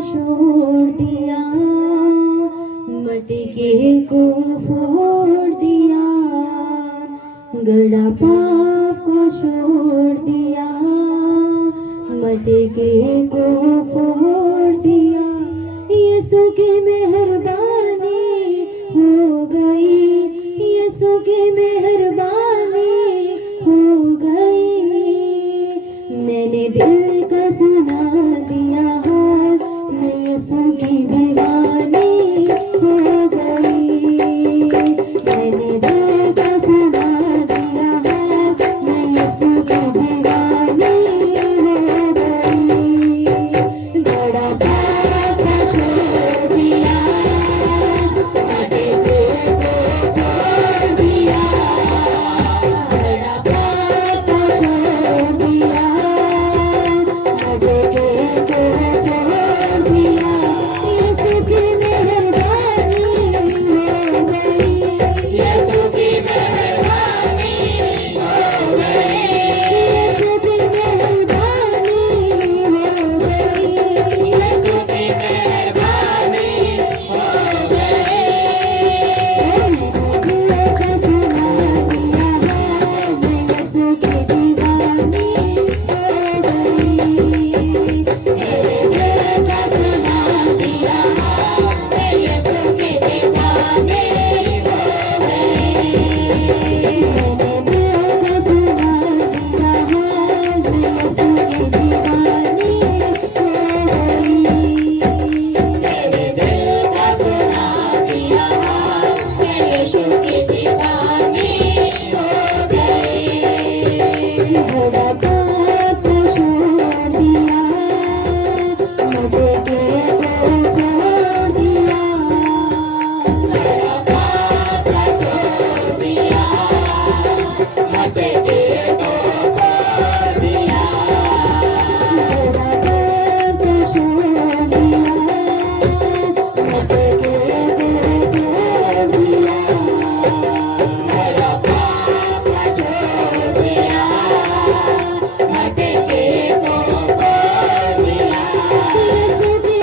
छोड़ दिया, मटके को फोड़ दिया, गड़ा पाप को छोड़ दिया, मटके को फोड़ दिया। यीशु की मेहरबानी हो गई, यीशु की मेहरबानी हो गई। मैंने दिल का सुना दिया हाल, मैं यीशु की दीवानी हो गई। मैंने दिल का सुना दिया हाल, मैं यीशु की दीवानी हो गई। गड़ा पाप छोड़ दिया, मटके को फोड़ दिया, गड़ा पाप छोड़ दिया, मटके को फोड़ दिया। यीशु की मेहरबानी हो गई, यीशु की मेहरबानी हो गई, यीशु की मेहरबानी हो गई, यीशु की मेहरबानी हो गई। मैंने दिल का सुना दिया है, मैं यीशु की दीवानी हो गई। मेरे दिल का सुना दिया है, मैं यीशु की दीवानी हो गई। मैंने दिल का सुना दिया है, मैं यीशु की दीवानी हो गई। मेरे दिल का सुना दिया है, मैं यीशु की दीवानी हो गई। घड़ा पाप छोड़ दिया, मटके को फोड़ दिया, घड़ा पाप छोड़ दिया, मटके को फोड़ दिया, घड़ा पाप छोड़ दिया, मटके को फोड़ दिया, घड़ा पाप छोड़ दिया, मटके को फोड़ दिया। यीशु की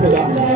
खुदा